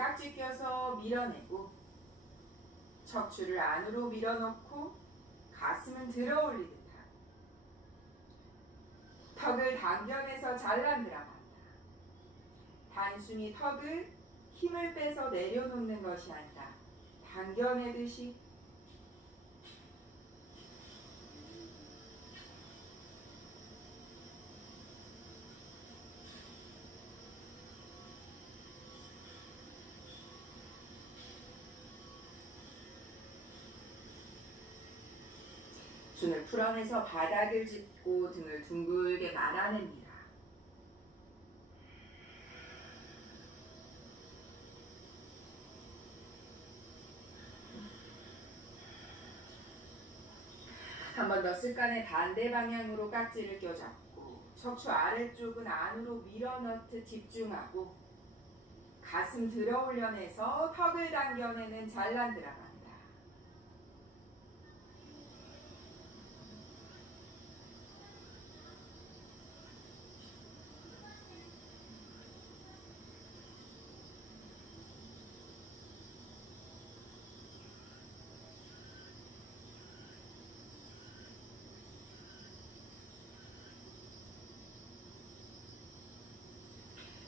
깍지 껴서 밀어내고 척추를 안으로 밀어넣고 가슴은 들어 올리듯 하고 턱을 당겨내서 잘라내려 간다. 단순히 턱을 힘을 빼서 내려놓는 것이 아니라 당겨내듯이 손을 풀어내서 바닥을 짚고 등을 둥글게 말아냅니다. 한 번 더 습관의 반대 방향으로 깍지를 껴잡고 척추 아래쪽은 안으로 밀어넣듯 집중하고 가슴 들어 올려내서 턱을 당겨내는 잘란 드라간다.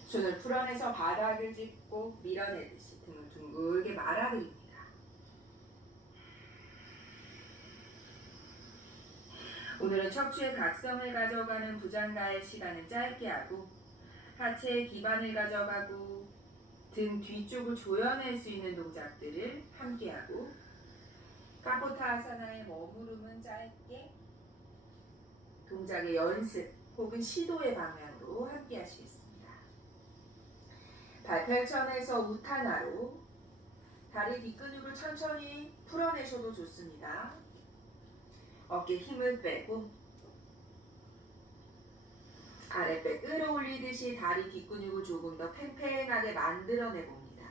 손을 풀어내서 바닥을 짚고 밀어내듯이 등을 둥글게 말아드립니다. 오늘은 척추의 각성을 가져가는 부장가의 시간을 짧게 하고 하체의 기반을 가져가고 등 뒤쪽을 조여낼 수 있는 동작들을 함께하고 카포타아사나의 머무름은 짧게 동작의 연습 혹은 시도의 방향으로 함께 하시겠습니다. 발 펼쳐내서 우타나로 다리 뒷근육을 천천히 풀어내셔도 좋습니다. 어깨 힘을 빼고 아랫배 끌어올리듯이 다리 뒷근육을 조금 더 팽팽하게 만들어내 봅니다.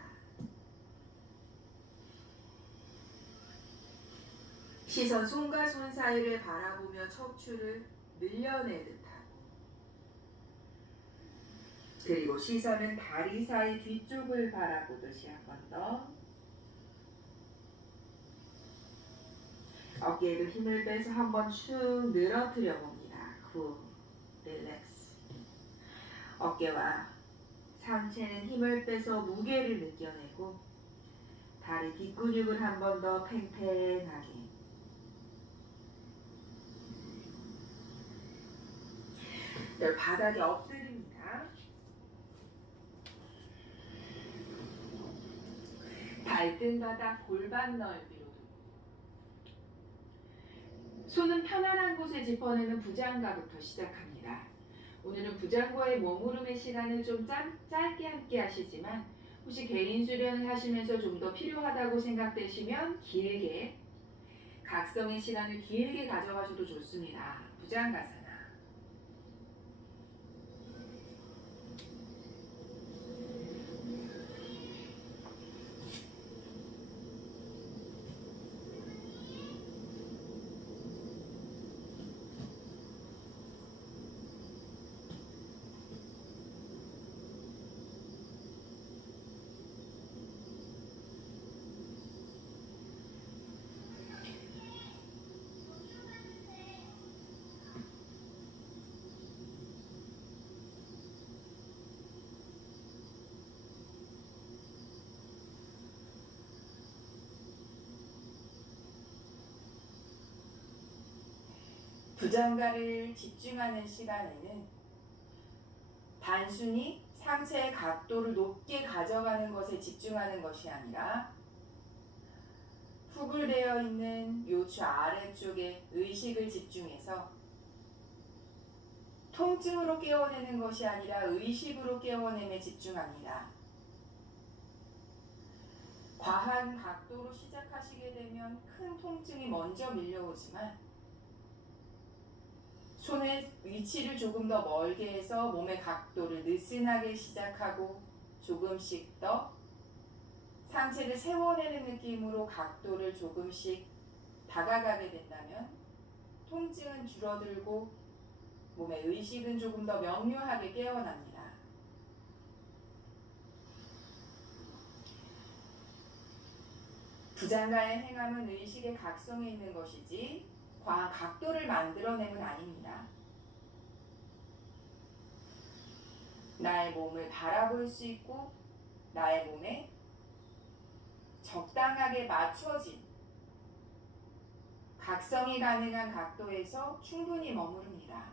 시선 손과 손 사이를 바라보며 척추를 늘려내듯 하고 그리고 시선은 다리 사이 뒤쪽을 바라보듯이 한 번 더 어깨에도 힘을 빼서 한 번 축 늘어뜨려 봅니다. 굿, 릴렉스. 어깨와 상체는 힘을 빼서 무게를 느껴내고 다리 뒷근육을 한 번 더 팽팽하게 바닥에 엎드립니다. 발등 바닥 골반 넓이로 두고 손은 편안한 곳에 짚어내는 부장가부터 시작합니다. 오늘은 부장과의 머무름의 시간을 좀 짧게 함께 하시지만 혹시 개인 수련을 하시면서 좀 더 필요하다고 생각되시면 길게 각성의 시간을 길게 가져가셔도 좋습니다. 부장가사나 부장가를 집중하는 시간에는 단순히 상체의 각도를 높게 가져가는 것에 집중하는 것이 아니라 후굴되어 있는 요추 아래쪽에 의식을 집중해서 통증으로 깨워내는 것이 아니라 의식으로 깨워냄에 집중합니다. 과한 각도로 시작하시게 되면 큰 통증이 먼저 밀려오지만 손의 위치를 조금 더 멀게 해서 몸의 각도를 느슨하게 시작하고 조금씩 더 상체를 세워내는 느낌으로 각도를 조금씩 다가가게 된다면 통증은 줄어들고 몸의 의식은 조금 더 명료하게 깨어납니다. 부장가의 행함은 의식의 각성에 있는 것이지 과한 각도를 만들어내면 아닙니다. 나의 몸을 바라볼 수 있고 나의 몸에 적당하게 맞춰진 각성이 가능한 각도에서 충분히 머무릅니다.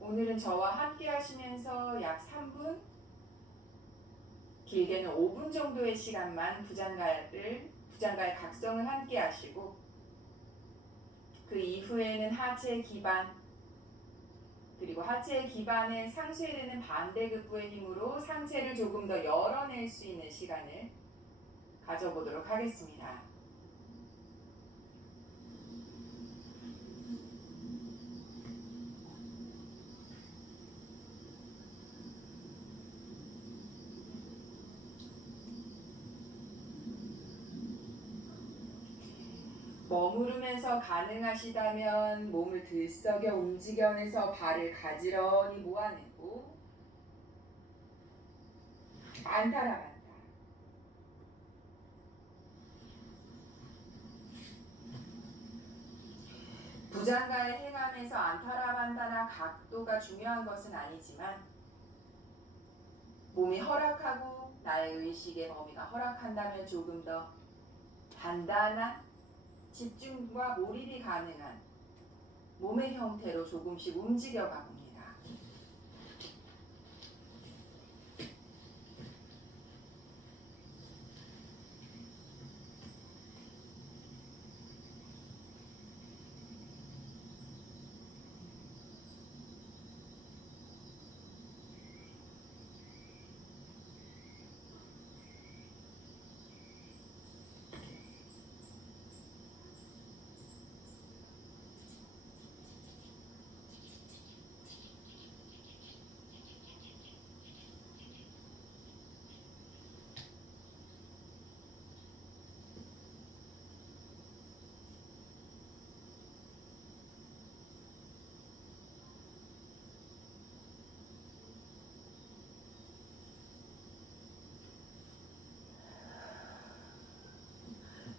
오늘은 저와 함께 하시면서 약 3분, 길게는 5분 정도의 시간만 부장가의 각성을 함께 하시고 그 이후에는 하체 기반, 그리고 하체의 기반에 상쇄되는 반대급부의 힘으로 상체를 조금 더 열어낼 수 있는 시간을 가져보도록 하겠습니다. 머무르면서 가능하시다면 몸을 들썩여 움직여내서 발을 가지런히 모아내고 안타라반다. 부장가의 행함에서 안타라반다나 각도가 중요한 것은 아니지만 몸이 허락하고 나의 의식의 범위가 허락한다면 조금 더 단단한 집중과 몰입이 가능한 몸의 형태로 조금씩 움직여가 봅니다.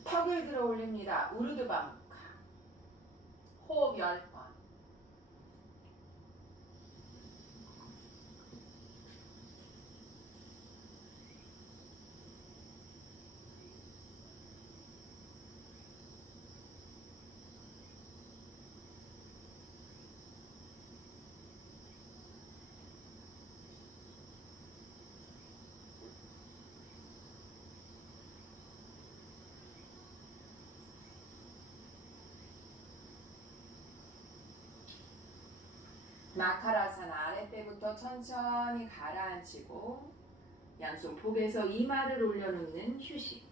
턱을 들어 올립니다. 우르드밤카. 호흡 10번. 마카라사나 아랫배부터 천천히 가라앉히고 양손 폭에서 이마를 올려놓는 휴식.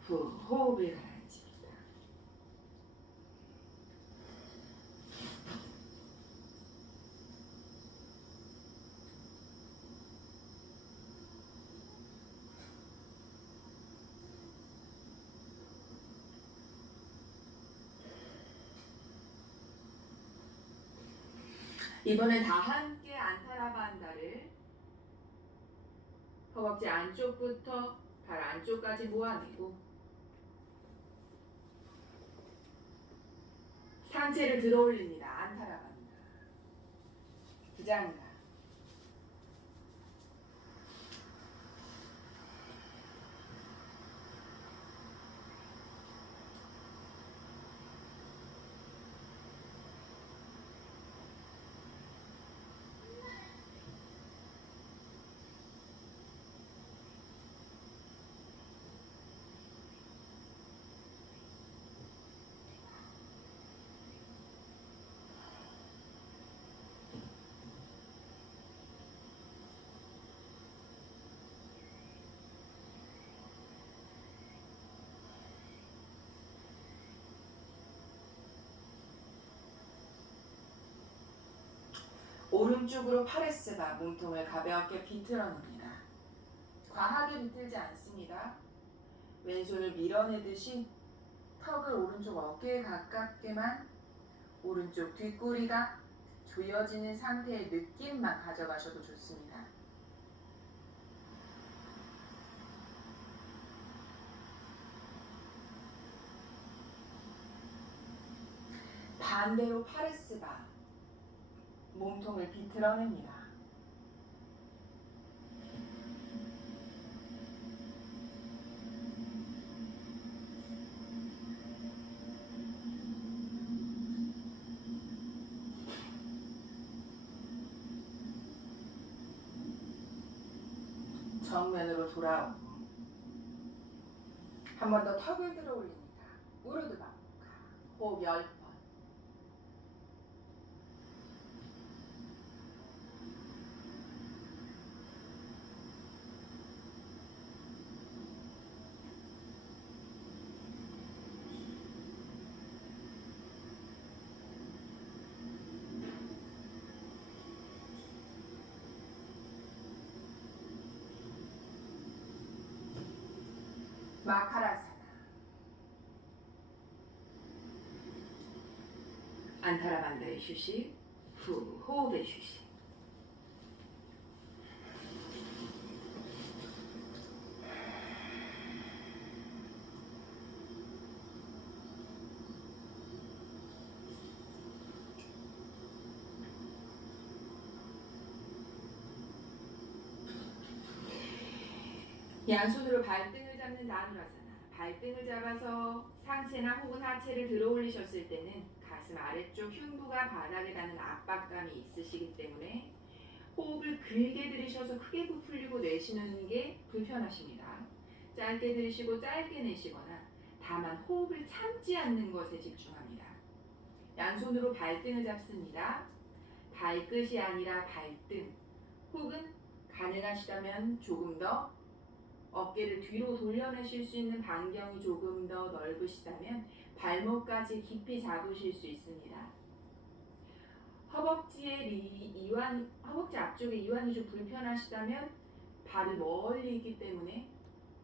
후, 호흡을 가라앉힙니다. 이번엔 다 함께 안타라반다를 허벅지 안쪽부터 발 안쪽까지 모아내고 상체를 들어 올립니다. 안타라반다. 부장가. 오른쪽으로 파레스바 몸통을 가볍게 비틀어 놓습니다. 과하게 비틀지 않습니다. 왼손을 밀어내듯이 턱을 오른쪽 어깨에 가깝게만 오른쪽 뒷구리가 조여지는 상태의 느낌만 가져가셔도 좋습니다. 반대로 파르스바 몸통을 비틀어냅니다. 정면으로 돌아오고 한 번 더 턱을 들어 올립니다. 우르드 반복하. 호흡 10번. 마카라사나. 안타라반다의 휴식 후 호흡의 휴식. 양손으로 발등을 잡는 나누라사나. 발등을 잡아서 상체나 혹은 하체를 들어 올리셨을 때는 가슴 아래쪽 흉부가 바닥에 닿는 압박감이 있으시기 때문에 호흡을 길게 들이셔서 크게 부풀리고 내쉬는 게 불편하십니다. 짧게 들이쉬고 짧게 내쉬거나 다만 호흡을 참지 않는 것에 집중합니다. 양손으로 발등을 잡습니다. 발끝이 아니라 발등 혹은 가능하시다면 조금 더 어깨를 뒤로 돌려내실 수 있는 반경이 조금 더 넓으시다면 발목까지 깊이 잡으실 수 있습니다. 허벅지 앞쪽에 이완이 좀 불편하시다면 발이 멀리 있기 때문에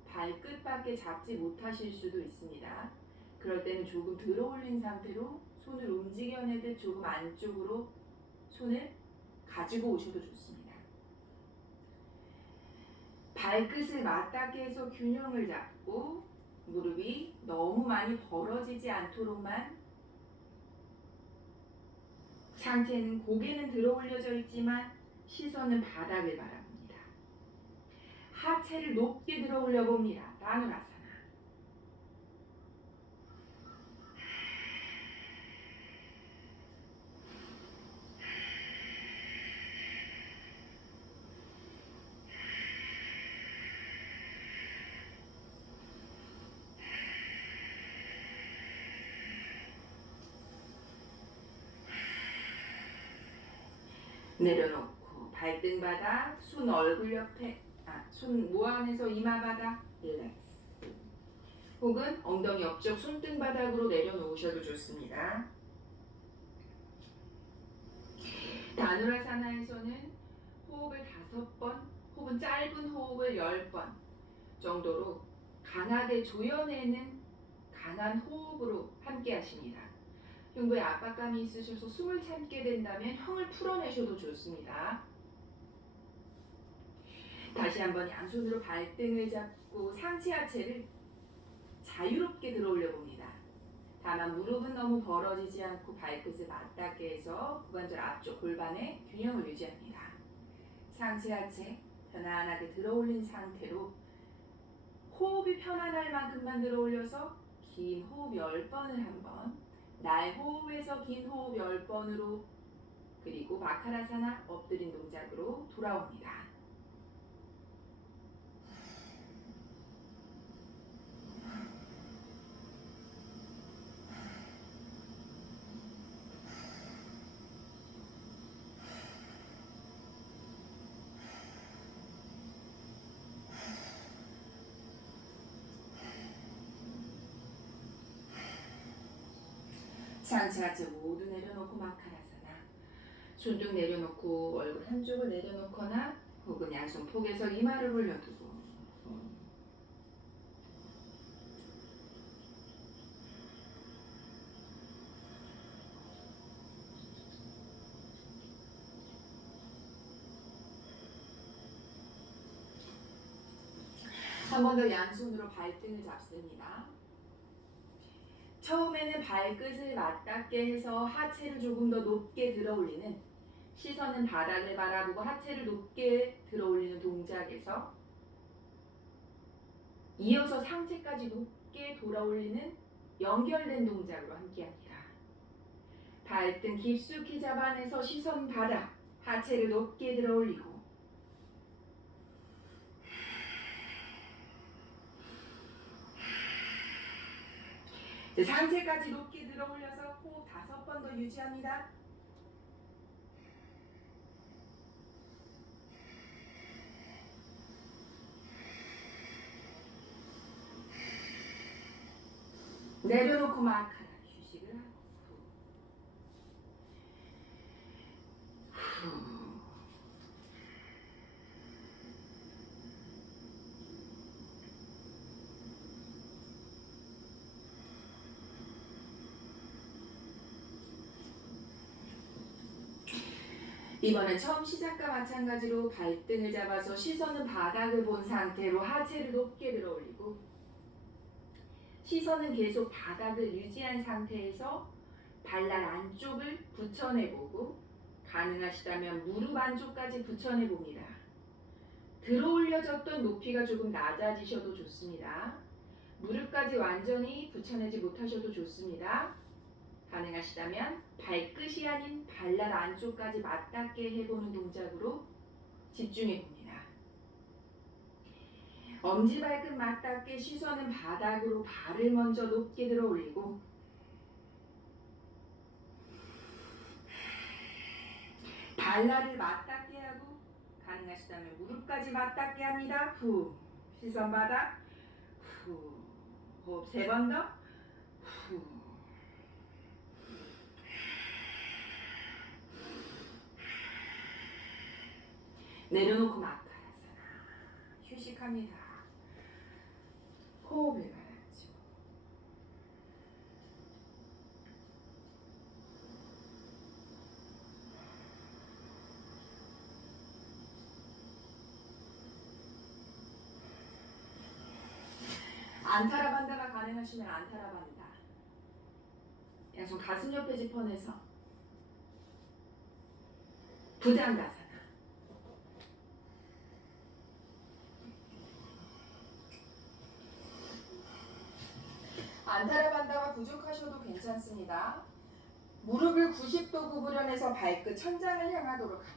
발끝밖에 잡지 못하실 수도 있습니다. 그럴 때는 조금 들어 올린 상태로 손을 움직여내듯 조금 안쪽으로 손을 가지고 오셔도 좋습니다. 발끝을 맞닿게 해서 균형을 잡고 무릎이 너무 많이 벌어지지 않도록만 상체는 고개는 들어 올려져 있지만 시선은 바닥을 바라봅니다. 하체를 높게 들어 올려봅니다. 다누라사나. 내려놓고 발등 바닥, 손 얼굴 옆에, 손 모안에서 이마 바닥, 릴렉스. 혹은 엉덩이 옆쪽 손등 바닥으로 내려놓으셔도 좋습니다. 다누라사나에서는 호흡을 5번, 혹은 짧은 호흡을 10번 정도로 강하게 조여내는 강한 호흡으로 함께 하십니다. 흉부에 압박감이 있으셔서 숨을 참게 된다면 혀를 풀어내셔도 좋습니다. 다시 한번 양손으로 발등을 잡고 상체 하체를 자유롭게 들어 올려 봅니다. 다만 무릎은 너무 벌어지지 않고 발끝을 맞닿게 해서 고관절 앞쪽 골반의 균형을 유지합니다. 상체 하체 편안하게 들어 올린 상태로 호흡이 편안할 만큼만 들어 올려서 긴 호흡 10번을 한번, 나의 호흡에서 긴 호흡 10번으로, 그리고 마카라사나 엎드린 동작으로 돌아옵니다. 상체 하체 모두 내려놓고 마카라사나. 손등 내려놓고 얼굴 한쪽을 내려놓거나 혹은 양손 폭에서 이마를 올려두고 한 번 더 양손으로 발등을 잡습니다. 처음에는 발끝을 맞닿게 해서 하체를 조금 더 높게 들어 올리는, 시선은 바닥을 바라보고 하체를 높게 들어 올리는 동작에서 이어서 상체까지 높게 돌아 올리는 연결된 동작으로 함께합니다. 발등 깊숙이 잡아내서 시선 바닥, 하체를 높게 들어 올리고 상체까지 높게 들어 올려서 호흡 5번 더 유지합니다. 내려놓고 마카라 휴식을 하고 후. 이번엔 처음 시작과 마찬가지로 발등을 잡아서 시선은 바닥을 본 상태로 하체를 높게 들어 올리고 시선은 계속 바닥을 유지한 상태에서 발날 안쪽을 붙여내보고 가능하시다면 무릎 안쪽까지 붙여내봅니다. 들어 올려졌던 높이가 조금 낮아지셔도 좋습니다. 무릎까지 완전히 붙여내지 못하셔도 좋습니다. 가능하시다면 발끝이 아닌 발날 안쪽까지 맞닿게 해보는 동작으로 집중해봅니다. 엄지발끝 맞닿게 시선은 바닥으로 발을 먼저 높게 들어 올리고 발날을 맞닿게 하고 가능하시다면 무릎까지 맞닿게 합니다. 후, 시선 바닥, 후, 호흡 3번 더, 후. 내려놓고 마카라사나 휴식합니다. 호흡을 가라앉히고 안타라반다가 가능하시면 안타라반다. 양손 가슴 옆에 짚어내서 부장가사나. 안타라반다가 부족하셔도 괜찮습니다. 무릎을 90도 구부려내서 발끝 천장을 향하도록 합니다.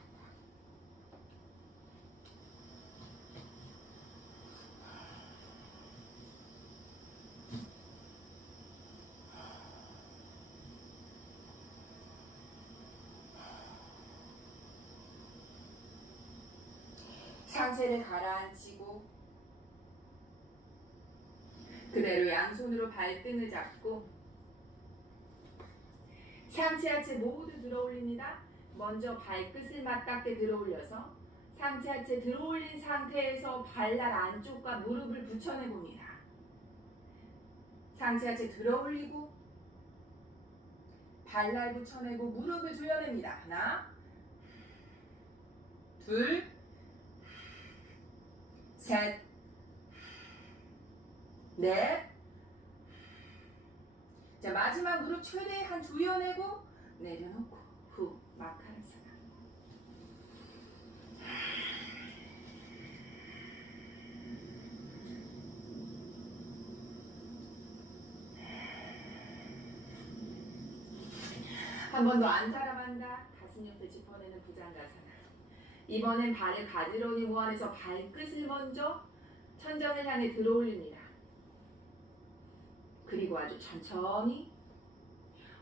상체를 가라앉히고 그대로 양손으로 발등을 잡고 상체 하체 모두 들어 올립니다. 먼저 발끝을 맞닿게 들어 올려서 상체 하체 들어 올린 상태에서 발날 안쪽과 무릎을 붙여내 봅니다. 상체 하체 들어 올리고 발날 붙여내고 무릎을 조여냅니다. 하나, 둘, 셋, 넷. 자, 마지막 무릎 최대한 조여내고 내려놓고 후 마카라사나. 한 번 더 안타라반다. 가슴 옆에 짚어내는 부장가사나. 이번엔 발을 가지런히 모아내서 발끝을 먼저 천장을 향해 들어 올립니다. 그리고 아주 천천히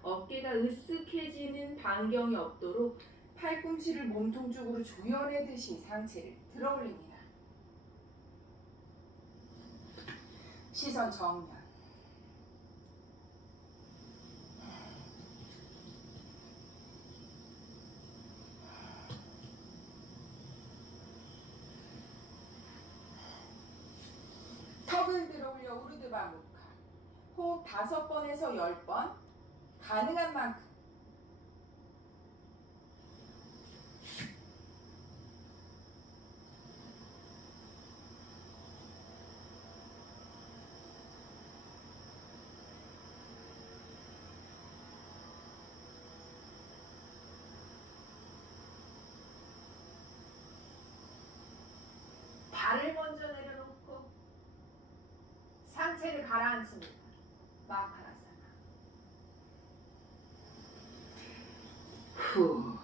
어깨가 으쓱해지는 반경이 없도록 팔꿈치를 몸통 쪽으로 조여내듯이 상체를 들어 올립니다. 시선 정면. 턱을 들어 올려 우르드바무카. 호흡 5번에서 10번. 가능한 만큼. 발을 먼저 내려놓고 상체를 가라앉힙니다. 마카라사나. 후.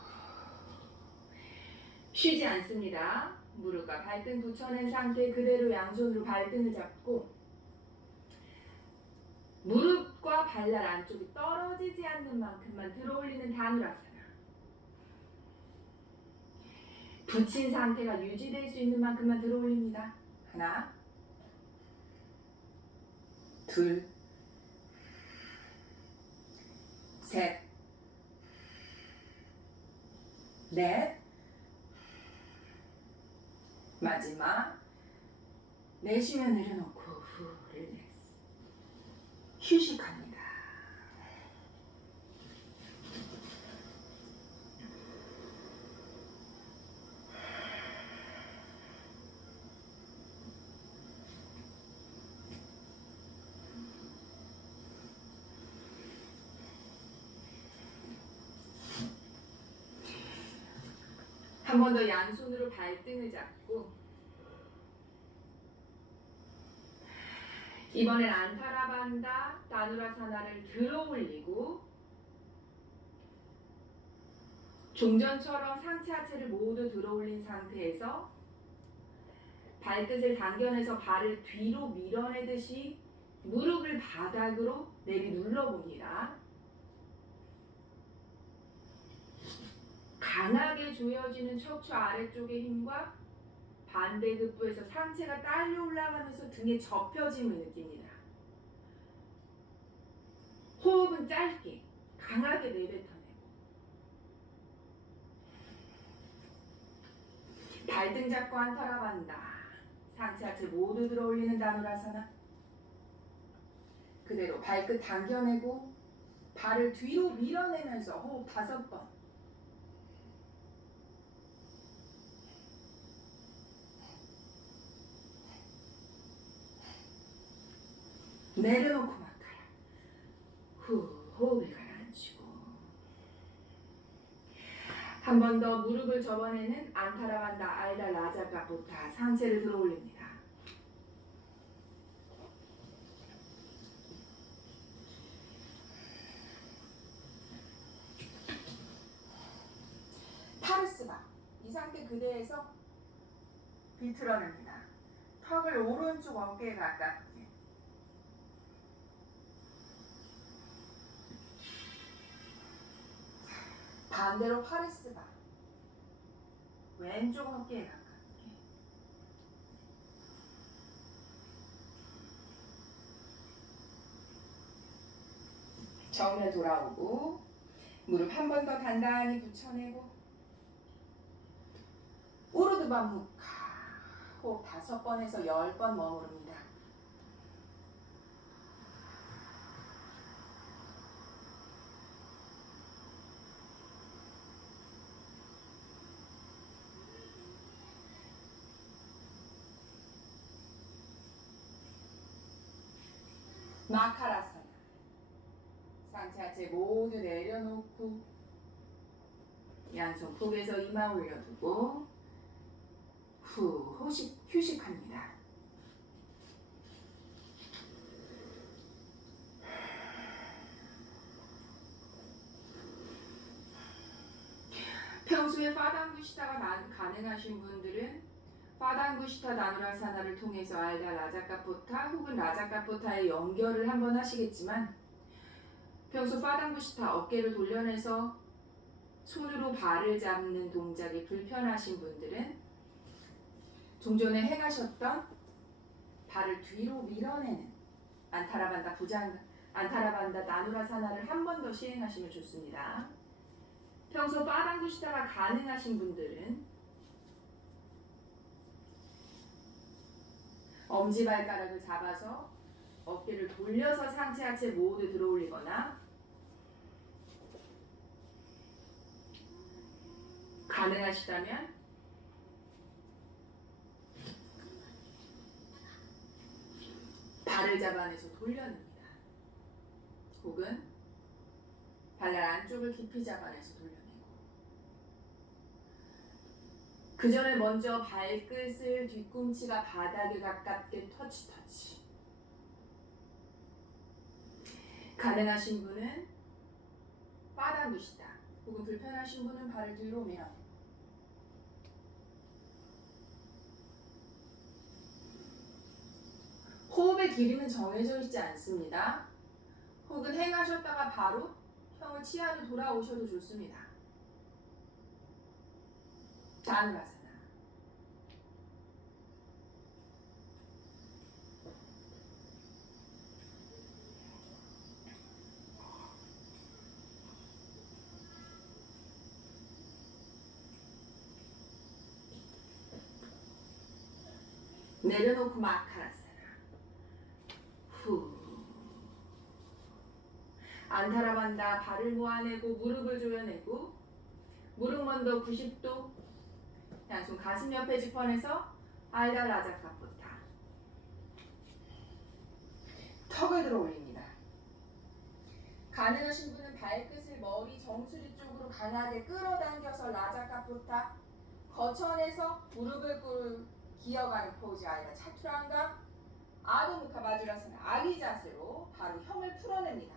쉬지 않습니다. 무릎과 발등 붙여낸 상태 그대로 양손으로 발등을 잡고 무릎과 발날 안쪽이 떨어지지 않는 만큼만 들어올리는 다누라사나. 붙인 상태가 유지될 수 있는 만큼만 들어올립니다. 하나, 둘, 셋, 넷, 마지막. 내쉬면 내려놓고 후 릴렉스. 휴식합니다. 한 번 더 양손으로 발등을 잡고 이번엔 안타라반다 다누라사나를 들어올리고 종전처럼 상체 하체를 모두 들어올린 상태에서 발끝을 당겨내서 발을 뒤로 밀어내듯이 무릎을 바닥으로 내리 눌러봅니다. 강하게 조여지는 척추 아래쪽의 힘과 반대급부에서 상체가 딸려 올라가면서 등에 접혀짐을 느낍니다. 호흡은 짧게, 강하게 내뱉어내고 발등 잡고 안타라반다. 상체 하체 모두 들어올리는 다누라사나. 그대로 발끝 당겨내고 발을 뒤로 밀어내면서 호흡 5번. 내려놓고 마카라. 후, 호흡을 가라앉히고 한 번 더 무릎을 접어내는 안타라반다 알다 라자카포타. 상체를 들어올립니다. 파르스바. 이 상태 그대에서 비틀어냅니다. 턱을 오른쪽 어깨에 가깝게. 반대로 파르스바. 왼쪽 어깨에 가깝게. 정면 돌아오고 무릎 한 번 더 단단히 붙여내고 우르드반무카. 호흡 5번에서 10번 머무릅니다. 마카라사나. 상체 하체 모두 내려놓고 양손 폭에서 이마 올려두고 후 휴식합니다. 평소에 파당구시타가 가능하신 분들은 파당구시타 다누라사나를 통해서 알다 라자카포타 혹은 라자카포타의 연결을 한번 하시겠지만 평소 파당구시타 어깨를 돌려내서 손으로 발을 잡는 동작이 불편하신 분들은 종전에 행하셨던 발을 뒤로 밀어내는 안타라반다 다누라사나를 한 번 더 시행하시면 좋습니다. 평소 파당구시타가 가능하신 분들은 엄지발가락을 잡아서 어깨를 돌려서 상체 하체 모두 들어올리거나 가능하시다면 발을 잡아내서 돌려냅니다. 혹은 발날 안쪽을 깊이 잡아내서 돌려내고 그 전에 먼저 발끝을 뒤꿈치가 바닥에 가깝게 터치. 가능하신 분은 바닥 무시다. 혹은 불편하신 분은 발을 뒤로 밀어. 호흡의 길이는 정해져 있지 않습니다. 혹은 행하셨다가 바로 형을 치아로 돌아오셔도 좋습니다. 다누라사나. 내려놓고 마카라사나. 후. 안타라반다. 발을 모아내고 무릎을 조여내고 무릎 먼저 90도 양손 가슴 옆에 짚어내서 알다 라자카포타. 턱을 들어 올립니다. 가능하신 분은 발끝을 머리 정수리 쪽으로 강하게 끌어당겨서 라자카포타. 거쳐내서 무릎을 기어가는 포즈 아이다 차투랑가. 아도무카 바주라사나. 아기 자세로 바로 형을 풀어냅니다.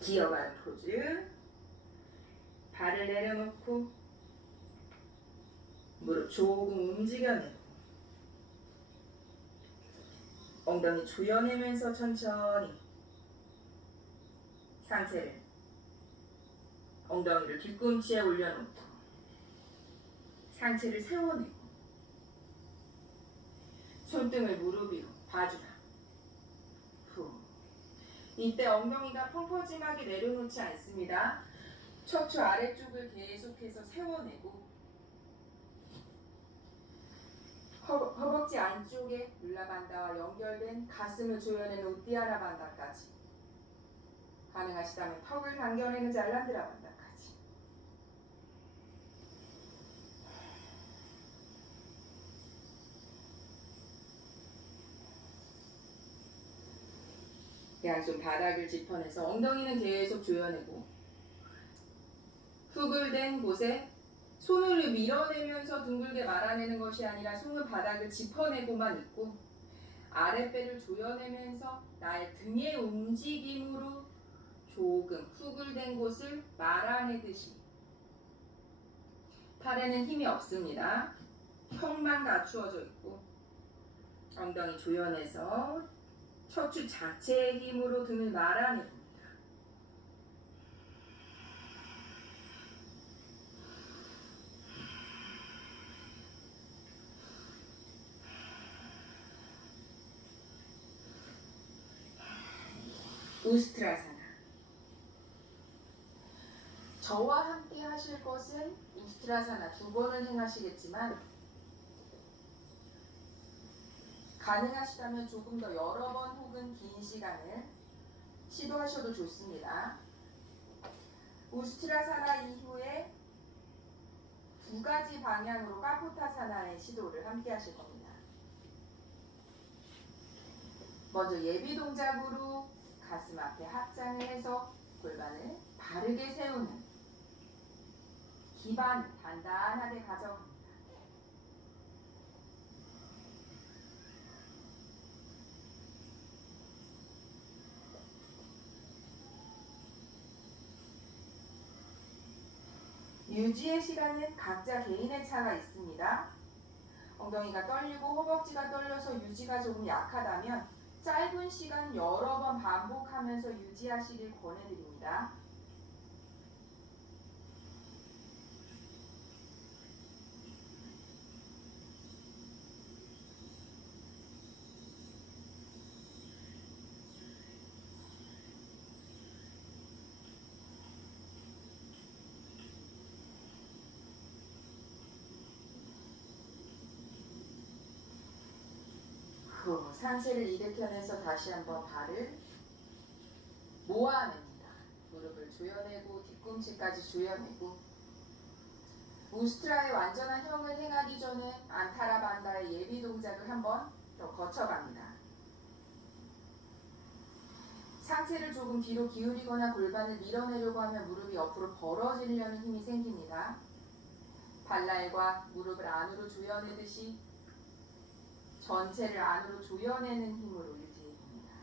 기어가는 포즈. 발을 내려놓고 무릎 조금 움직여내고 엉덩이 조여내면서 천천히 상체를 엉덩이를 뒤꿈치에 올려놓고 상체를 세워내고 손등을 무릎 위로 봐주라. 후. 이때 엉덩이가 펑퍼짐하게 내려놓지 않습니다. 척추 아래쪽을 계속해서 세워내고 허벅지 안쪽에 울라반다와 연결된 가슴을 조여내는 우띠아라반다까지. 가능하시다면 턱을 당겨내는 잘란드라반다까지. 양손 바닥을 짚어내서 엉덩이는 계속 조여내고 후글된 곳에 손을 밀어내면서 둥글게 말아내는 것이 아니라 손은 바닥을 짚어내고만 있고 아랫배를 조여내면서 나의 등의 움직임으로 조금 후글된 곳을 말아내듯이. 팔에는 힘이 없습니다. 턱만 갖추어져 있고 엉덩이 조여내서 척추 자체의 힘으로 등을 말아내고 우스트라사나. 저와 함께 하실 것은 우스트라사나 2번을 행하시겠지만 가능하시다면 조금 더 여러 번 혹은 긴 시간을 시도하셔도 좋습니다. 우스트라사나 이후에 2가지 방향으로 카포타사나의 시도를 함께 하실 겁니다. 먼저 예비 동작으로 가슴 앞에 합장을 해서 골반을 바르게 세우는 기반을 단단하게 가져갑니다. 유지의 시간은 각자 개인의 차가 있습니다. 엉덩이가 떨리고 허벅지가 떨려서 유지가 조금 약하다면 짧은 시간 여러 번 반복하면서 유지하시길 권해드립니다. 상체를 일으켜내서 다시 한번 발을 모아냅니다. 무릎을 조여내고 뒤꿈치까지 조여내고 우스트라의 완전한 형을 행하기 전에 안타라반다의 예비 동작을 한번 더 거쳐갑니다. 상체를 조금 뒤로 기울이거나 골반을 밀어내려고 하면 무릎이 옆으로 벌어지려는 힘이 생깁니다. 발날과 무릎을 안으로 조여내듯이 전체를 안으로 조여내는 힘으로 유지해줍니다.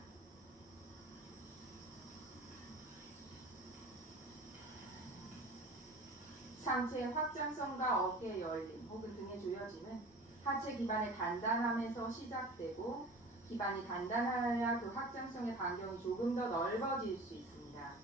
상체의 확장성과 어깨의 열림 혹은 등의 조여짐은 하체 기반의 단단함에서 시작되고 기반이 단단해야 그 확장성의 반경이 조금 더 넓어질 수 있습니다.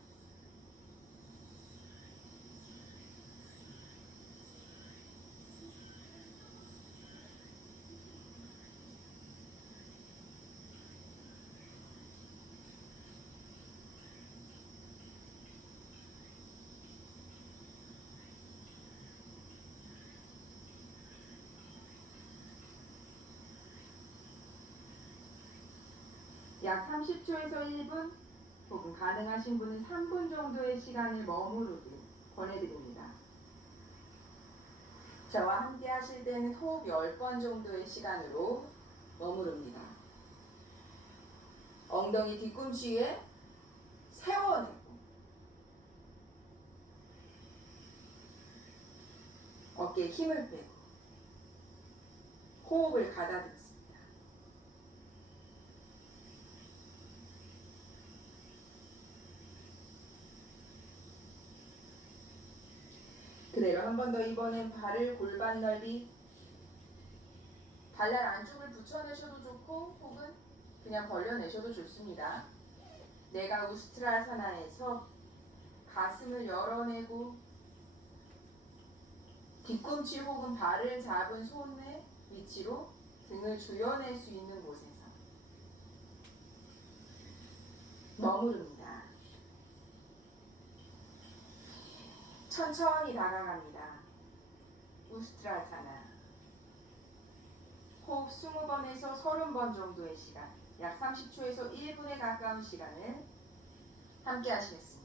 약 30초에서 1분 혹은 가능하신 분은 3분 정도의 시간을 머무르길 권해드립니다. 저와 함께 하실 때는 호흡 10번 정도의 시간으로 머무릅니다. 엉덩이 뒤꿈치에 세워내고 어깨에 힘을 빼고 호흡을 가다듬습니다. 그대로 한 번 더 이번엔 발을 골반 넓이 발날 안쪽을 붙여내셔도 좋고 혹은 그냥 벌려내셔도 좋습니다. 내가 우스트라사나에서 가슴을 열어내고 뒤꿈치 혹은 발을 잡은 손의 위치로 등을 조여낼 수 있는 곳에서 머무릅니다. 천천히 다가갑니다. 우스트라사나. 호흡 20번에서 30번 정도의 시간, 약 30초에서 1분에 가까운 시간을 함께 하시겠습니다.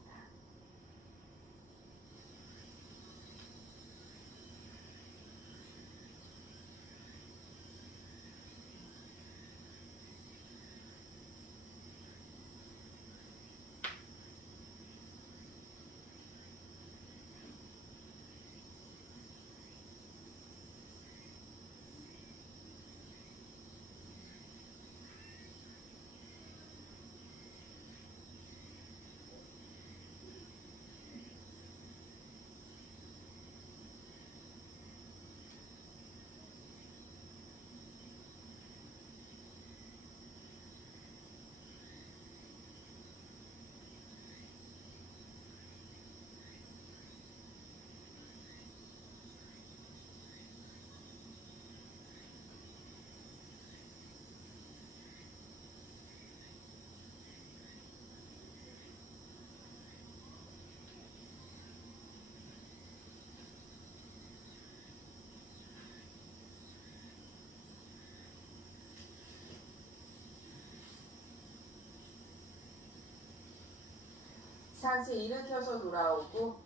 상체 일으켜서 돌아오고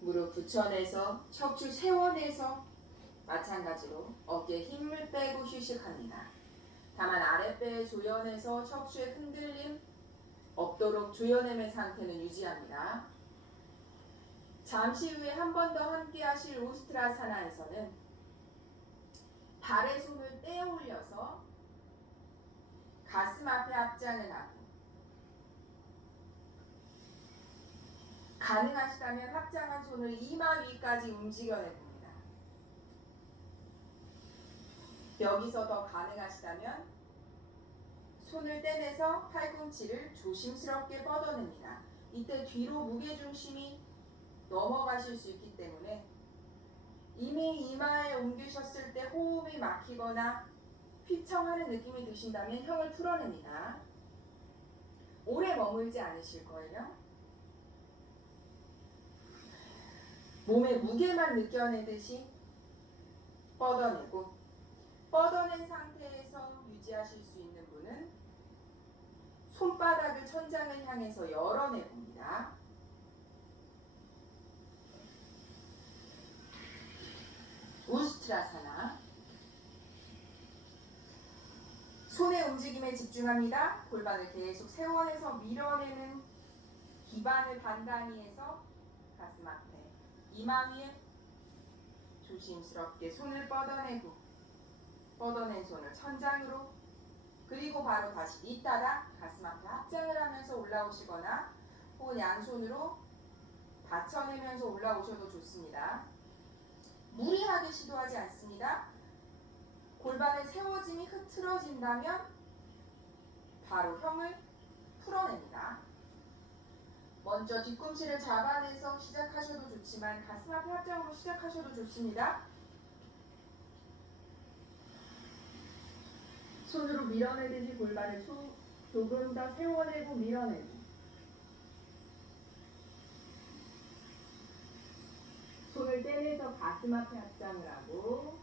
무릎 붙여내서 척추 세워내서 마찬가지로 어깨에 힘을 빼고 휴식합니다. 다만 아랫배에 조여내서 척추의 흔들림 없도록 조여냄의 상태는 유지합니다. 잠시 후에 한 번 더 함께 하실 우스트라사나에서는 발의 손을 떼어 올려서 가슴 앞에 합장을 하고 가능하시다면 합장한 손을 이마 위까지 움직여내봅니다. 여기서 더 가능하시다면 손을 떼내서 팔꿈치를 조심스럽게 뻗어냅니다. 이때 뒤로 무게중심이 넘어가실 수 있기 때문에 이미 이마에 옮기셨을 때 호흡이 막히거나 휘청하는 느낌이 드신다면 혀를 풀어냅니다. 오래 머물지 않으실 거예요. 몸의 무게만 느껴내듯이 뻗어내고 뻗어낸 상태에서 유지하실 수 있는 분은 손바닥을 천장을 향해서 열어내봅니다. 우스트라사나. 손의 움직임에 집중합니다. 골반을 계속 세워내서 밀어내는 기반을 단단히 해서 가슴 앞에 이마 위에 조심스럽게 손을 뻗어내고 뻗어낸 손을 천장으로 그리고 바로 다시 잇따라 가슴 앞에 합장을 하면서 올라오시거나 혹은 양손으로 받쳐내면서 올라오셔도 좋습니다. 무리하게 시도하지 않습니다. 골반의 세워짐이 흐트러진다면 바로 형을 풀어냅니다. 먼저 뒤꿈치를 잡아내서 시작하셔도 좋지만 가슴 앞에 합장으로 시작하셔도 좋습니다. 손으로 밀어내듯이 골반을 조금 더 세워내고 밀어내고 손을 떼내서 가슴 앞에 합장을 하고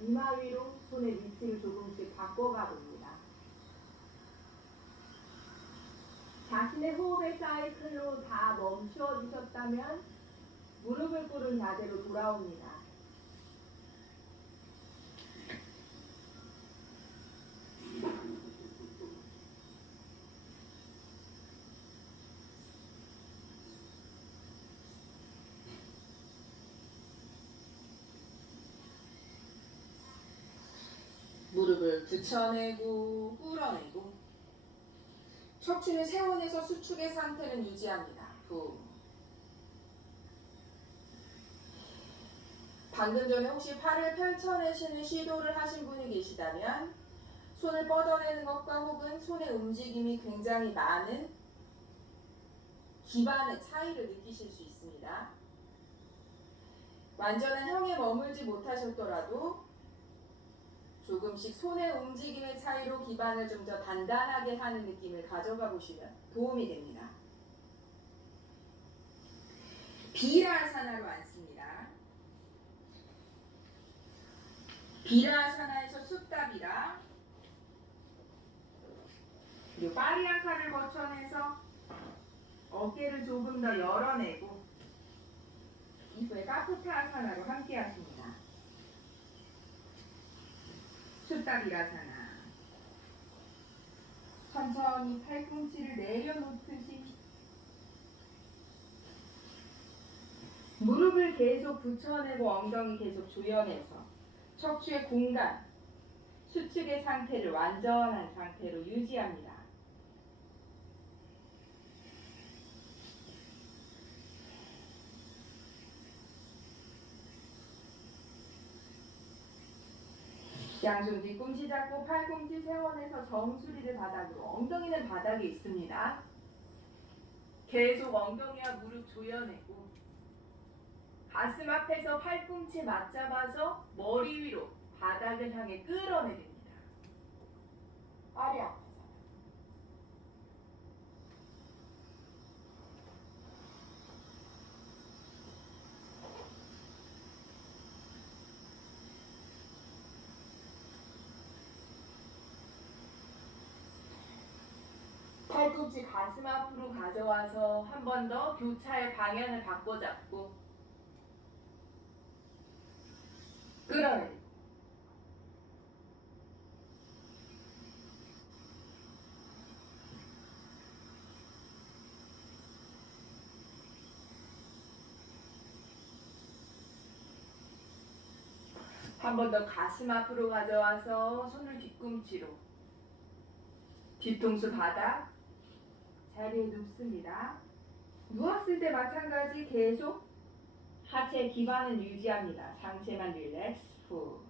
이마 위로 손의 위치를 조금씩 바꿔가 봅니다. 자신의 호흡의 사이클로 다 멈추어 주셨다면 무릎을 꿇은 자세로 돌아옵니다. 무릎을 붙여내고 꿇어내고 척추는 세워내서 수축의 상태는 유지합니다. 후. 방금 전에 혹시 팔을 펼쳐내시는 시도를 하신 분이 계시다면 손을 뻗어내는 것과 혹은 손의 움직임이 굉장히 많은 기반의 차이를 느끼실 수 있습니다. 완전한 형에 머물지 못하셨더라도 조금씩 손의 움직임의 차이로 기반을 좀 더 단단하게 하는 느낌을 가져가 보시면 도움이 됩니다. 비라아사나로 앉습니다. 비라아사나에서 숫다비라 그리고 파리앙카를 거쳐내서 어깨를 조금 더 열어내고 이후에 카푸타아사나로 함께 하십니다. 숫다비라사나 천천히 팔꿈치를 내려놓듯이 무릎을 계속 붙여내고 엉덩이 계속 조여내서 척추의 공간, 수축의 상태를 완전한 상태로 유지합니다. 양손 뒤꿈치 잡고 팔꿈치 세워내서 정수리를 바닥으로, 엉덩이는 바닥에 있습니다. 계속 엉덩이와 무릎 조여내고 가슴 앞에서 팔꿈치 맞잡아서 머리 위로 바닥을 향해 끌어내립니다. 아리아. 팔꿈치 가슴 앞으로 가져와서 한 번 더 교차의 방향을 바꿔 잡고 끌어내리고 한 번 더 가슴 앞으로 가져와서 손을 뒤꿈치로 뒤통수 바닥 자리에 눕습니다. 누웠을 때 마찬가지 계속 하체 기반은 유지합니다. 상체만 릴렉스. 후.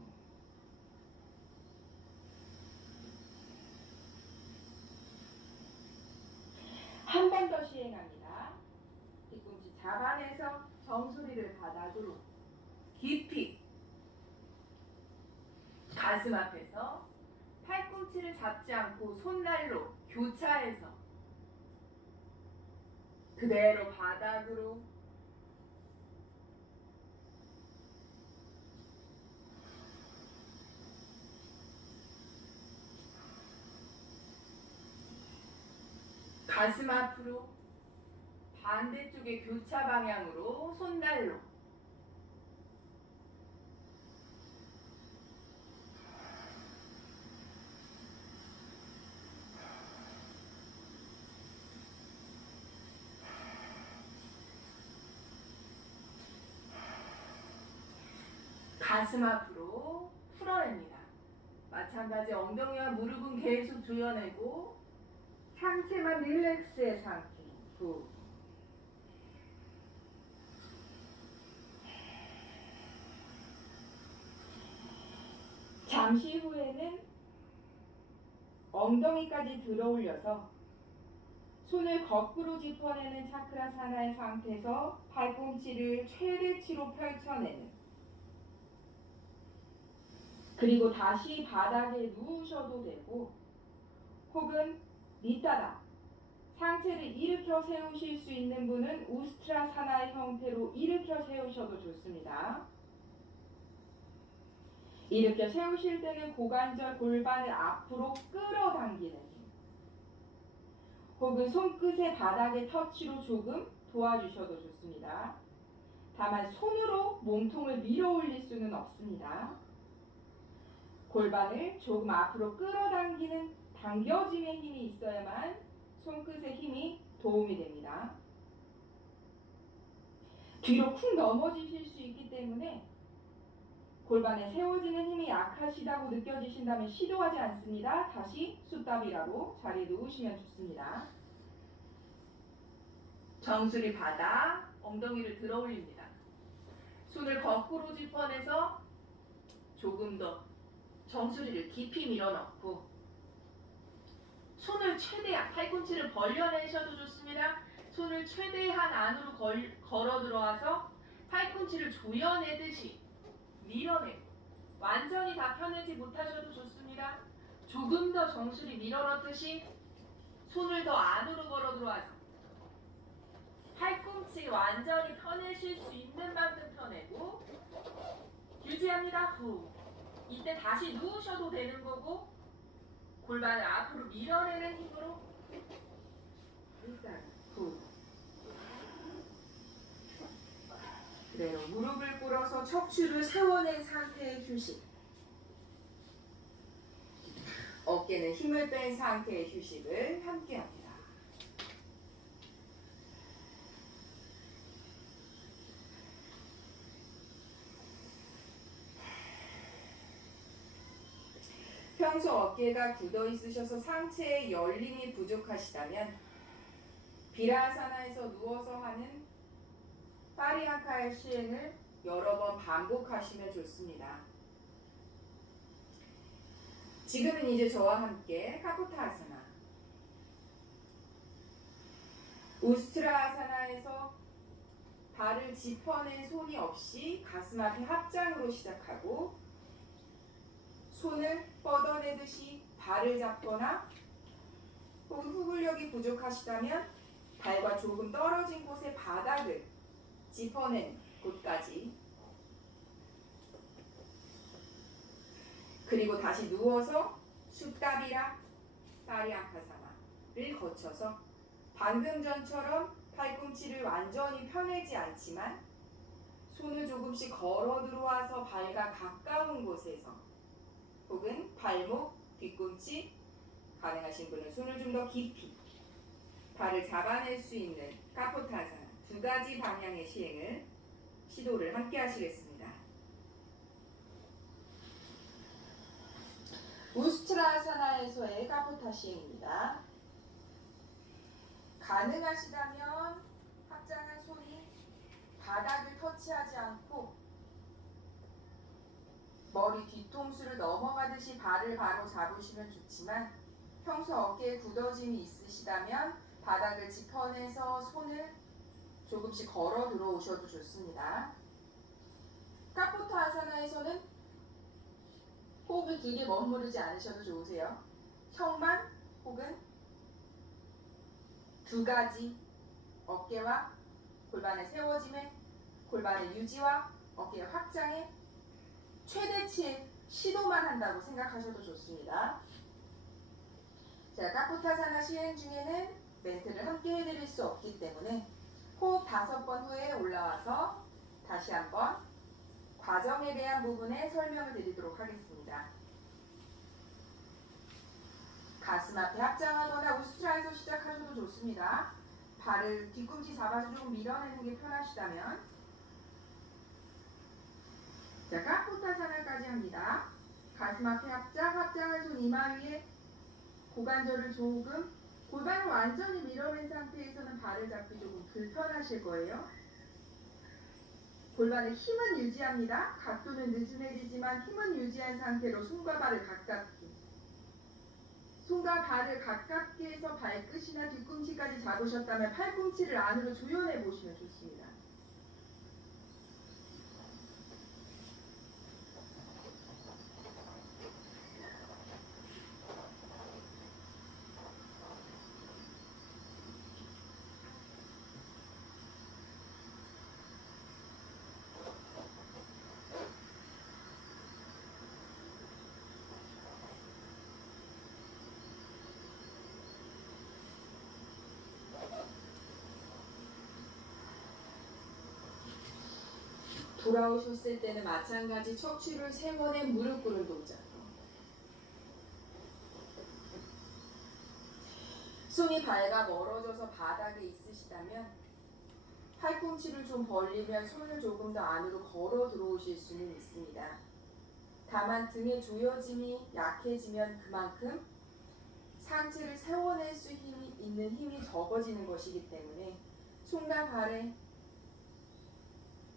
한 번 더 시행합니다. 뒤꿈치 잡아내서 정수리를 바닥으로 깊이 가슴 앞에서 팔꿈치를 잡지 않고 손날로 교차해서 그대로 바닥으로 가슴 앞으로 반대쪽의 교차 방향으로 손날로 가슴 앞으로 풀어냅니다. 마찬가지 엉덩이와 무릎은 계속 조여내고 상체만 릴렉스의 상태. 후. 잠시 후에는 엉덩이까지 들어올려서 손을 거꾸로 짚어내는 차크라사나의 상태에서 팔꿈치를 최대치로 펼쳐내는, 그리고 다시 바닥에 누우셔도 되고 혹은 니따다 상체를 일으켜 세우실 수 있는 분은 우스트라사나의 형태로 일으켜 세우셔도 좋습니다. 일으켜 세우실 때는 고관절 골반을 앞으로 끌어당기는 힘, 혹은 손끝의 바닥의 터치로 조금 도와주셔도 좋습니다. 다만 손으로 몸통을 밀어 올릴 수는 없습니다. 골반을 조금 앞으로 끌어당기는 당겨짐의 힘이 있어야만 손끝의 힘이 도움이 됩니다. 뒤로 쿵 넘어지실 수 있기 때문에 골반에 세워지는 힘이 약하시다고 느껴지신다면 시도하지 않습니다. 다시 숫다비라로 자리에 누우시면 좋습니다. 정수리 바닥, 엉덩이를 들어 올립니다. 손을 거꾸로 짚어내서 조금 더 정수리를 깊이 밀어넣고 손을 최대한, 팔꿈치를 벌려내셔도 좋습니다. 손을 최대한 안으로 걸어 들어와서 팔꿈치를 조여내듯이 밀어내고, 완전히 다 펴내지 못하셔도 좋습니다. 조금 더 정수리 밀어넣듯이 손을 더 안으로 걸어 들어와서 팔꿈치 완전히 펴내실 수 있는 만큼 펴내고 유지합니다. 후. 이때 다시 누우셔도 되는 거고 골반을 앞으로 밀어내는 힘으로 일단 후. 그대로 무릎을 꿇어서 척추를 세워낸 상태의 휴식. 어깨는 힘을 뺀 상태의 휴식을 함께합니다. 평소 어깨가 굳어 있으셔서 상체의 열림이 부족하시다면 비라사나에서 누워서 하는 파리앙카의 시행을 여러 번 반복하시면 좋습니다. 지금은 이제 저와 함께 카포타아사나, 우스트라아사나에서 발을 짚어낸 손이 없이 가슴 앞에 합장으로 시작하고 손을 뻗어내듯이 발을 잡거나 혹은 후근력이 부족하시다면 발과 조금 떨어진 곳의 바닥을 짚어낸 곳까지, 그리고 다시 누워서 숫다비라 파리앙카사나를 거쳐서 방금 전처럼 팔꿈치를 완전히 펴내지 않지만 손을 조금씩 걸어 들어와서 발과 가까운 곳에서 혹은 발목, 뒤꿈치, 가능하신 분은 손을 좀 더 깊이 발을 잡아낼 수 있는 카포타아사나 두 가지 방향의 시행을 시도를 함께 하시겠습니다. 우스트라아사나에서의 카포타 시행입니다. 가능하시다면 합장한 손이 바닥을 터치하지 않고 머리 뒤통수를 넘어가듯이 발을 바로 잡으시면 좋지만 평소 어깨에 굳어짐이 있으시다면 바닥을 짚어내서 손을 조금씩 걸어 들어오셔도 좋습니다. 카포타아사나에서는 호흡을 길게 머무르지 않으셔도 좋으세요. 혀만 혹은 두 가지 어깨와 골반의 세워짐에, 골반의 유지와 어깨의 확장에 최대치의 시도만 한다고 생각하셔도 좋습니다. 자, 카포타아사나 시행 중에는 멘트를 함께 해드릴 수 없기 때문에 호흡 5번 후에 올라와서 다시 한번 과정에 대한 부분에 설명을 드리도록 하겠습니다. 가슴 앞에 합장하거나 우스트라에서 시작하셔도 좋습니다. 발을 뒤꿈치 잡아서 조금 밀어내는 게 편하시다면, 자, 까포타사나까지 합니다. 가슴 앞에 합장, 합장한 손 이마 위에 고관절을 조금, 골반을 완전히 밀어낸 상태에서는 발을 잡기 조금 불편하실 거예요. 골반의 힘은 유지합니다. 각도는 느슨해지지만 힘은 유지한 상태로 손과 발을 가깝게, 손과 발을 가깝게 해서 발끝이나 뒤꿈치까지 잡으셨다면 팔꿈치를 안으로 조여내 보시면 좋습니다. 돌아오셨을 때는 마찬가지 척추를 세워낸 무릎 꿇은 동작. 손이 발과 멀어져서 바닥에 있으시다면 팔꿈치를 좀 벌리면 손을 조금 더 안으로 걸어 들어오실 수는 있습니다. 다만 등의 조여짐이 약해지면 그만큼 상체를 세워낼 수 있는 힘이 적어지는 것이기 때문에 손과 발의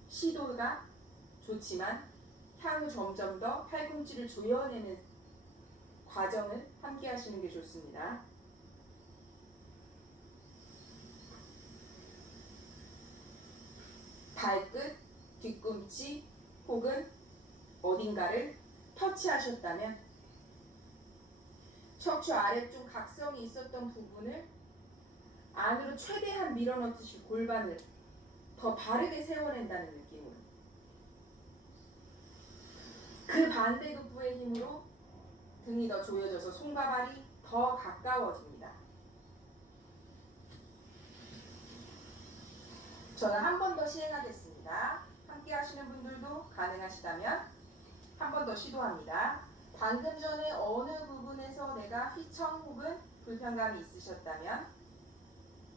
시도가 좋지만 향후 점점 더 팔꿈치를 조여내는 과정을 함께 하시는 게 좋습니다. 발끝, 뒤꿈치 혹은 어딘가를 터치하셨다면 척추 아래쪽 각성이 있었던 부분을 안으로 최대한 밀어넣듯이 골반을 더 바르게 세워낸다는 느낌으로, 그 반대급부의 힘으로 등이 더 조여져서 손과 발이 더 가까워집니다. 저는 한 번 더 시행하겠습니다. 함께 하시는 분들도 가능하시다면 한 번 더 시도합니다. 방금 전에 어느 부분에서 내가 휘청 혹은 불편감이 있으셨다면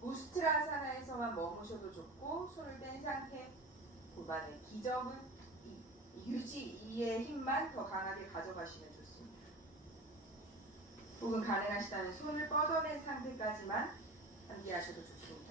우스트라사나에서만 머무셔도 좋고, 손을 뗀 상태 골반의 기점은 유지의 힘만 더 강하게 가져가시면 좋습니다. 혹은 가능하시다면 손을 뻗어낸 상태까지만 함께 하셔도 좋습니다.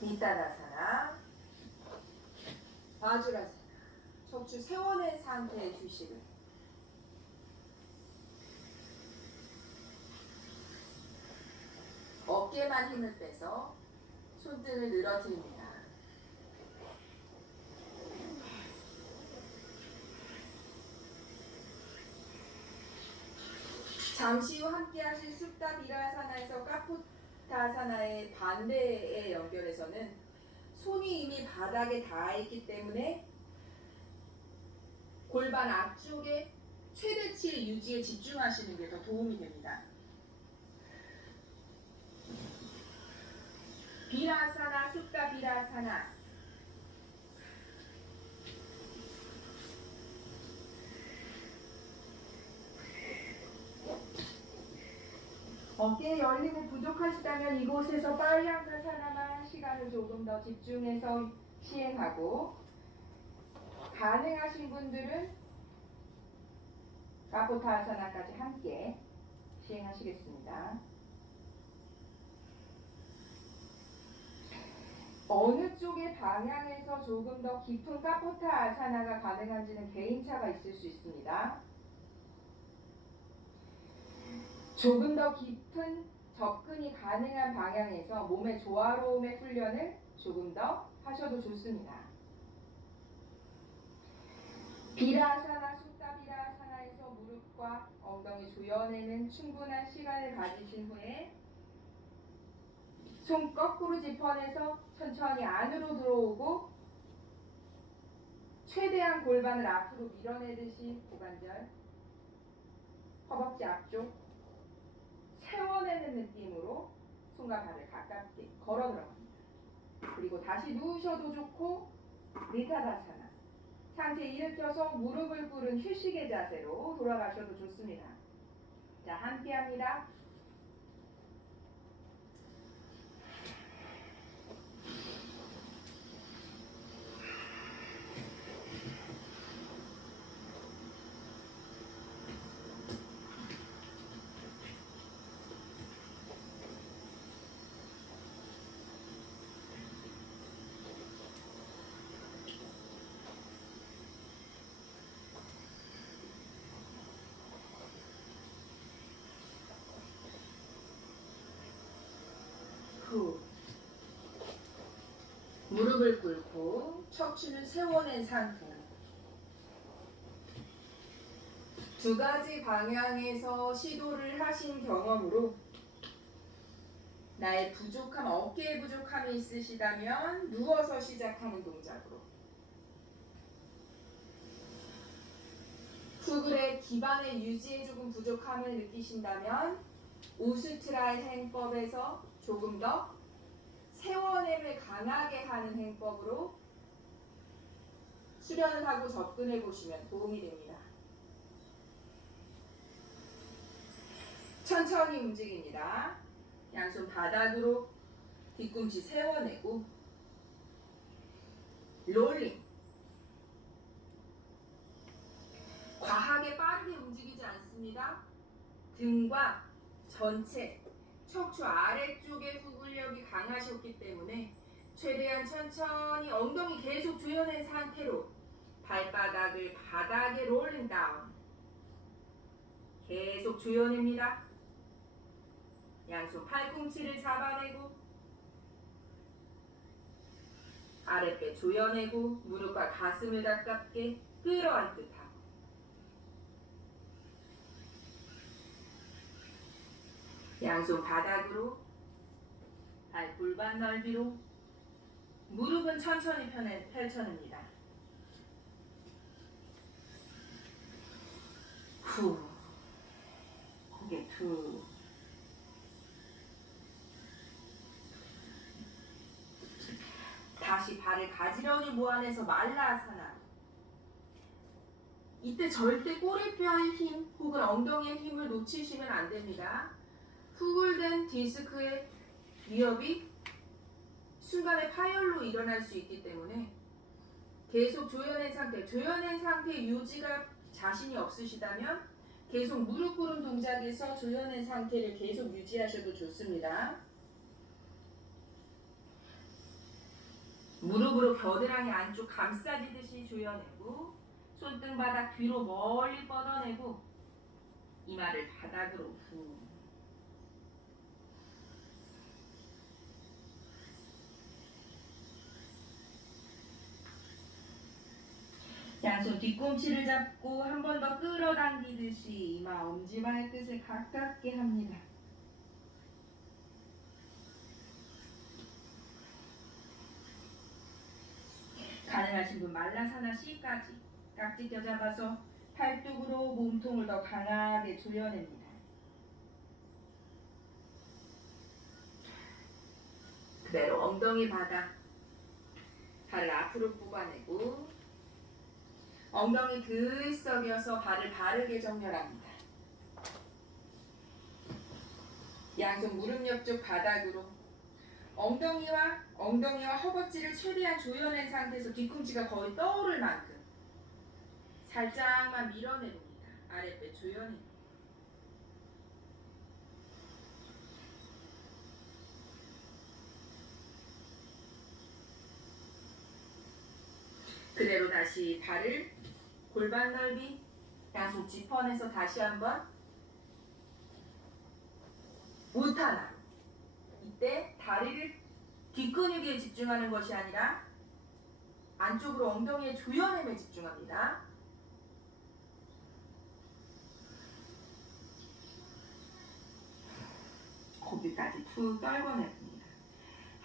니타다사나, 바주라사나, 척추 세워낸 상태의 휴식을, 어깨만 힘을 빼서 손등을 늘어뜨립니다. 잠시 후 함께 하실 숫다 비라사나에서 까포타사나의 반대에 연결해서는 손이 이미 바닥에 닿아 있기 때문에 골반 앞쪽에 최대치의 유지에 집중하시는 게 더 도움이 됩니다. 비라사나, 숫다 비라사나. 어깨 열림이 부족하시다면 이곳에서 파리앙가사나만 시간을 조금 더 집중해서 시행하고, 가능하신 분들은 까포타아사나까지 함께 시행하시겠습니다. 어느 쪽의 방향에서 조금 더 깊은 까포타아사나가 가능한지는 개인차가 있을 수 있습니다. 조금 더 깊은 접근이 가능한 방향에서 몸의 조화로움의 훈련을 조금 더 하셔도 좋습니다. 비라아사나, 숫다 비라아사나에서 무릎과 엉덩이 조여내는 충분한 시간을 가지신 후에 손 거꾸로 짚어내서 천천히 안으로 들어오고 최대한 골반을 앞으로 밀어내듯이 고관절, 허벅지 앞쪽 세워내는 느낌으로 손과 발을 가깝게 걸어 들어갑니다. 그리고 다시 누우셔도 좋고 리타다사나 상체 일으켜서 무릎을 꿇은 휴식의 자세로 돌아가셔도 좋습니다. 자, 함께 합니다. 후. 무릎을 꿇고 척추는 세워낸 상태로 두 가지 방향에서 시도를 하신 경험으로 나의 부족함, 어깨에 부족함이 있으시다면 누워서 시작하는 동작으로 후글의 기반의 유지에 조금 부족함을 느끼신다면 우스트라의 행법에서 조금 더 세워냄을 강하게 하는 행법으로 수련을 하고 접근해 보시면 도움이 됩니다. 천천히 움직입니다. 양손 바닥으로 뒤꿈치 세워내고 롤링. 과하게 빠르게 움직이지 않습니다. 등과 전체 척추 아래쪽의 후굴력이 강하셨기 때문에 최대한 천천히 엉덩이 계속 조여낸 상태로 발바닥을 바닥에 롤링 다운. 계속 조여냅니다. 양손 팔꿈치를 잡아내고 아랫배 조여내고 무릎과 가슴을 가깝게 끌어안듯 하고 양손 바닥으로 발 골반 넓이로 무릎은 천천히 펼쳐냅니다. 후, 고개 툭. 다시 발을 가지런히 모아내서 말라아사나. 이때 절대 꼬리뼈의 힘 혹은 엉덩이의 힘을 놓치시면 안 됩니다. 후굴된 디스크의 위협이 순간에 파열로 일어날 수 있기 때문에 계속 조여낸 상태 유지가 자신이 없으시다면 계속 무릎 꿇은 동작에서 조여낸 상태를 계속 유지하셔도 좋습니다. 무릎으로 겨드랑이 안쪽 감싸지듯이 조여내고 손등바닥 뒤로 멀리 뻗어내고 이마를 바닥으로 후. 양손 뒤꿈치를 잡고 한 번 더 끌어당기듯이 이마 엄지발끝을 가깝게 합니다. 가능하신 분 말라사나 C까지 깍지 껴잡아서 팔뚝으로 몸통을 더 강하게 조여냅니다. 그대로 엉덩이 바닥 발을 앞으로 뽑아내고 엉덩이 들썩여서 발을 바르게 정렬합니다. 양손 무릎 옆쪽 바닥으로 엉덩이와 허벅지를 최대한 조여낸 상태에서 뒤꿈치가 거의 떠오를 만큼 살짝만 밀어내봅니다. 아랫배 조여냅니다. 그대로 다시 발을 골반 넓이 양손 짚어내서 다시 한번 우타나. 이때 다리를 뒷근육에 집중하는 것이 아니라 안쪽으로 엉덩이의 조여냄에 집중합니다. 고기까지 툭 떨궈냅니다.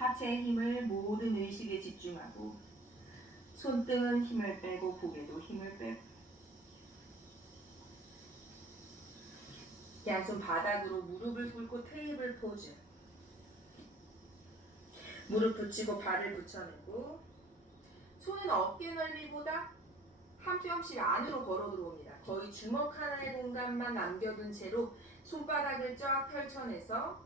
하체의 힘을 모든 의식에 집중하고 손등은 힘을 빼고 고개도 힘을 빼고 양손 바닥으로 무릎을 꿇고 테이블 포즈. 무릎 붙이고 발을 붙여내고 손은 어깨 넓이보다 한 뼘씩 안으로 걸어 들어옵니다. 거의 주먹 하나의 공간만 남겨둔 채로 손바닥을 쫙 펼쳐내서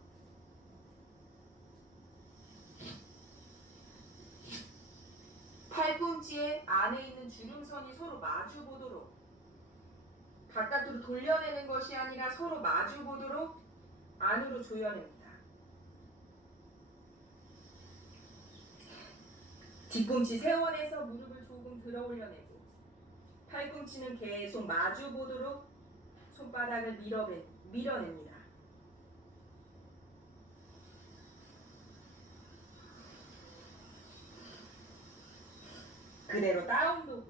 팔꿈치의 안에 있는 주름선이 서로 마주 보도록 바깥으로 돌려내는 것이 아니라 서로 마주 보도록 안으로 조여냅니다. 뒤꿈치 세원에서 무릎을 조금 들어 올려내고 팔꿈치는 계속 마주 보도록 손바닥을 밀어냅니다. 그대로 다운독으로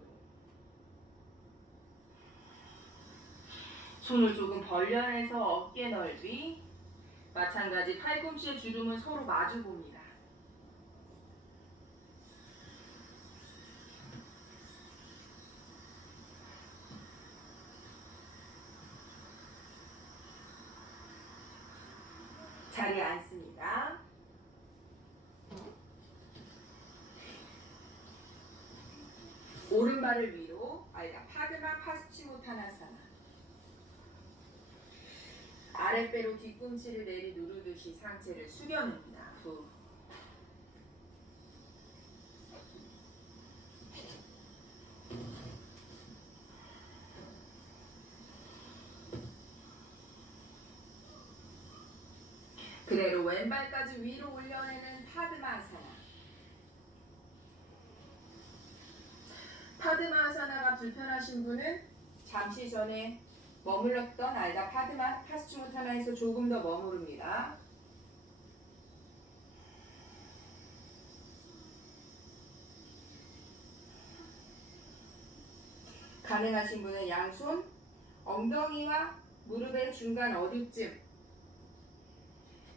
손을 조금 벌려내서 어깨 넓이. 마찬가지 팔꿈치의 주름은 서로 마주 봅니다. 자리에 앉습니다. 오른발을 위로 파드마 파스치모타나사나. 아랫배로 뒤꿈치를 내리 누르듯이 상체를 숙여냅니다. 후. 그대로 왼발까지 위로 올려내는 파드마아사나. 파드마아사나가 불편하신 분은 잠시 전에 머물렀던 알다 파드마 파스치모타나에서 조금 더 머무릅니다. 가능하신 분은 양손 엉덩이와 무릎의 중간 어디쯤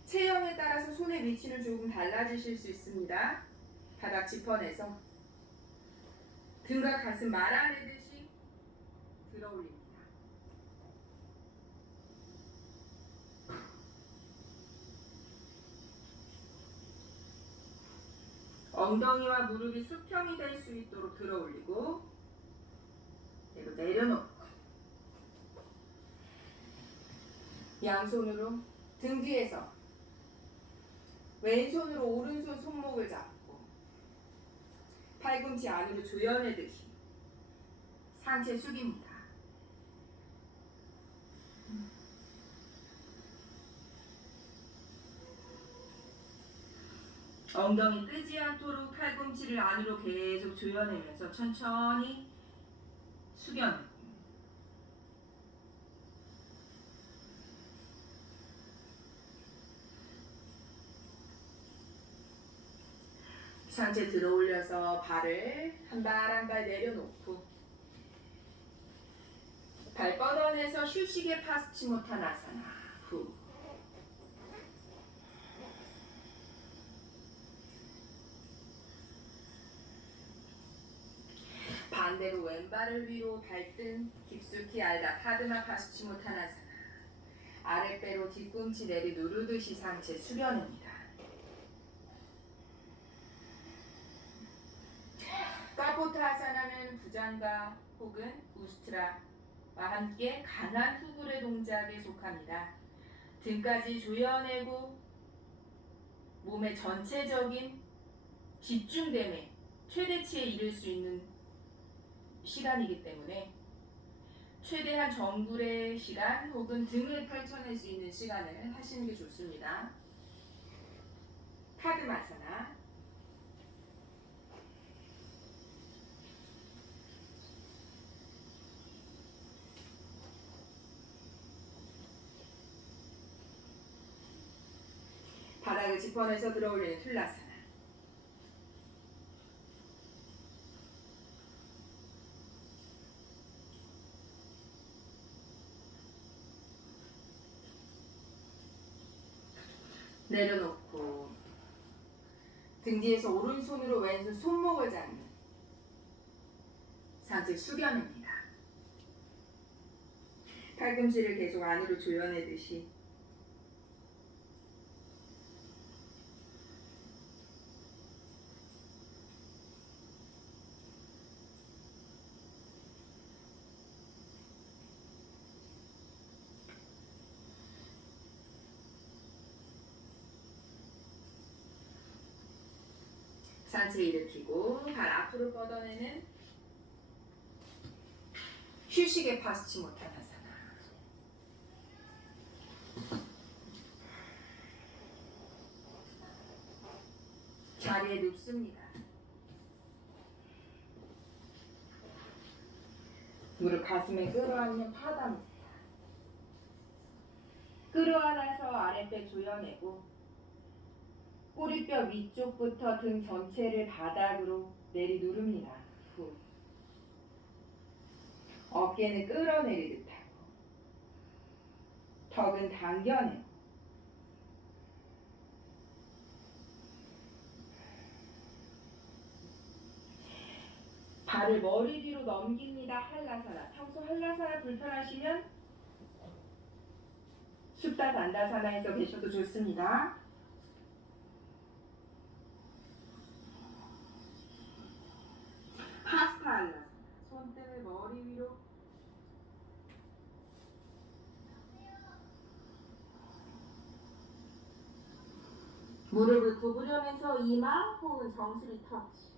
체형에 따라서 손의 위치는 조금 달라지실 수 있습니다. 바닥 짚어내서 등과 가슴 말아내듯이 들어 올립니다. 엉덩이와 무릎이 수평이 될 수 있도록 들어 올리고 그리고 내려놓고 양손으로 등 뒤에서 왼손으로 오른손 손목을 잡고 팔꿈치 안으로 조여내듯이 상체 숙입니다. 엉덩이 뜨지 않도록 팔꿈치를 안으로 계속 조여내면서 천천히 숙여내고 상체 들어 올려서 발을 한 발 한 발 내려놓고 발 뻗어내서 휴식의 파스치모타나사나. 후. 반대로 왼발을 위로 발등 깊숙이 알다 파드마 파스치모타나사나. 아랫배로 뒤꿈치 내리 누르듯이 상체 숙여냅니다. 카포타아사나는 부장가 혹은 우스트라와 함께 강한 후굴의 동작에 속합니다. 등까지 조여내고 몸의 전체적인 집중됨에 최대치에 이를 수 있는 시간이기 때문에 최대한 정굴의 시간 혹은 등을 펼쳐낼 수 있는 시간을 하시는 게 좋습니다. 파드마사나. 바닥을 짚어내서 들어올리는 툴라사나. 내려놓고 등 뒤에서 오른손으로 왼손 손목을 잡는 상체 숙여냅니다. 팔꿈치를 계속 안으로 조여내듯이 상체 일으키고 발 앞으로 뻗어내는 휴식의 파스치모타나사나. 자리에 눕습니다. 무릎 가슴에 끌어안는 파다무타. 끌어안아서 아랫배 조여내고 꼬리뼈 위쪽부터 등 전체를 바닥으로 내리누릅니다. 후. 어깨는 끌어내리듯 하고 턱은 당겨내고 발을 머리 뒤로 넘깁니다. 한라사나. 평소 한라사나 불편하시면 숫다 단다사나에서 계셔도 좋습니다. 하스타 한라사나. 손등을 머리 위로 무릎을 구부려면서 이마 혹은 정수리 터치.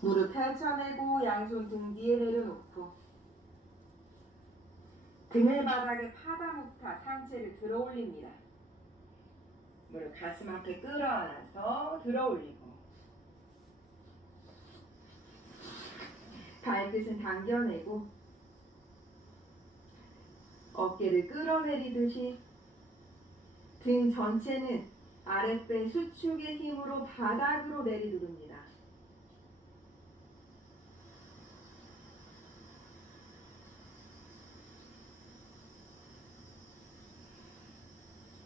무릎 펼쳐내고 양손 등 뒤에 내려놓고 등을 바닥에 파다무타 상체를 들어 올립니다. 무릎 가슴 앞에 끌어안아서 들어 올리고 발끝은 당겨내고 어깨를 끌어내리듯이 등 전체는 아랫배 수축의 힘으로 바닥으로 내리누릅니다.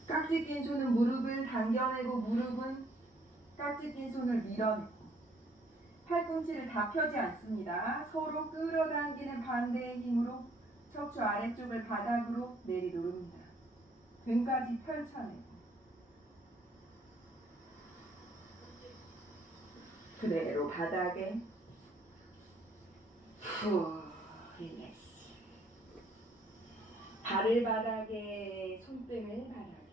깍지 낀 손은 무릎을 당겨내고 무릎은 깍지 낀 손을 밀어내고 팔꿈치를 다 펴지 않습니다. 서로 끌어당기는 반대의 힘으로 척추 아래쪽을 바닥으로 내리누릅니다. 등까지 펼쳐내고 그대로 바닥에 후 릴렉스. 발을 바닥에 손등을 바닥에